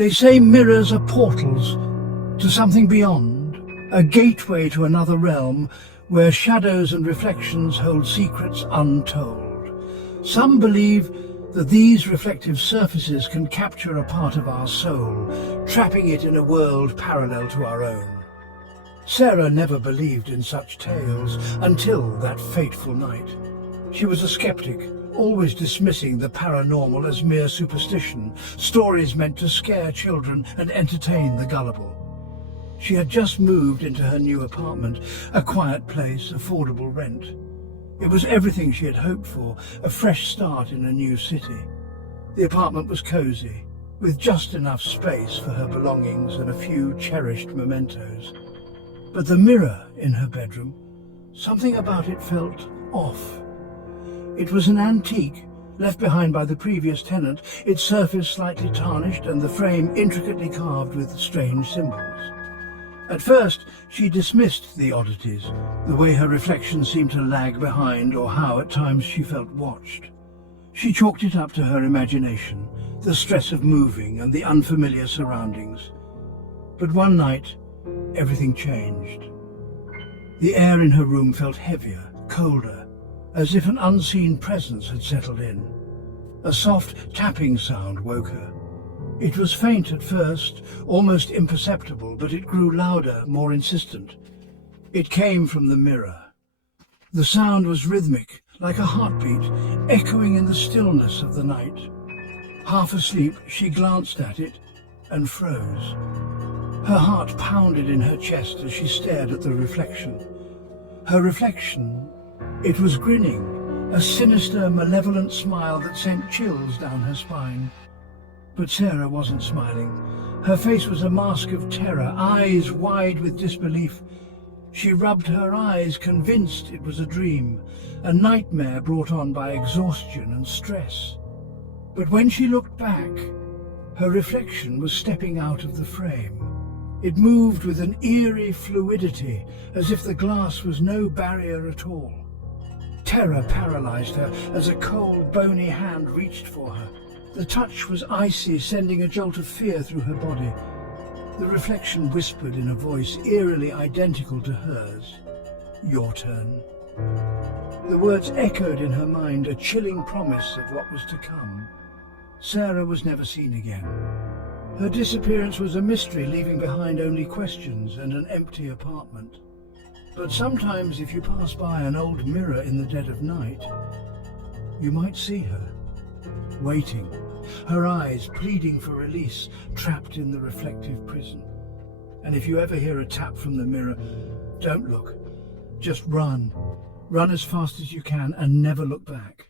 They say mirrors are portals to something beyond, a gateway to another realm where shadows and reflections hold secrets untold. Some believe that these reflective surfaces can capture a part of our soul, trapping it in a world parallel to our own. Sarah never believed in such tales until that fateful night. She was a skeptic, always dismissing the paranormal as mere superstition, stories meant to scare children and entertain the gullible. She had just moved into her new apartment, a quiet place, affordable rent. It was everything she had hoped for, a fresh start in a new city. The apartment was cozy, with just enough space for her belongings and a few cherished mementos. But the mirror in her bedroom, something about it felt off. It was an antique, left behind by the previous tenant, its surface slightly tarnished and the frame intricately carved with strange symbols. At first, she dismissed the oddities, the way her reflection seemed to lag behind or how at times she felt watched. She chalked it up to her imagination, the stress of moving and the unfamiliar surroundings. But one night, everything changed. The air in her room felt heavier, colder, as if an unseen presence had settled in. A soft tapping sound woke her. It was faint at first, almost imperceptible, but it grew louder, more insistent. It came from the mirror. The sound was rhythmic, like a heartbeat, echoing in the stillness of the night. Half asleep, she glanced at it and froze. Her heart pounded in her chest as she stared at the reflection. Her reflection, it was grinning, a sinister, malevolent smile that sent chills down her spine. But Sarah wasn't smiling. Her face was a mask of terror, eyes wide with disbelief. She rubbed her eyes, convinced it was a dream, a nightmare brought on by exhaustion and stress. But when she looked back, her reflection was stepping out of the frame. It moved with an eerie fluidity, as if the glass was no barrier at all. Terror paralyzed her as a cold, bony hand reached for her. The touch was icy, sending a jolt of fear through her body. The reflection whispered in a voice eerily identical to hers, "Your turn." The words echoed in her mind, a chilling promise of what was to come. Sarah was never seen again. Her disappearance was a mystery, leaving behind only questions and an empty apartment. But sometimes if you pass by an old mirror in the dead of night, you might see her, waiting, her eyes pleading for release, trapped in the reflective prison. And if you ever hear a tap from the mirror, don't look, just run. Run as fast as you can and never look back.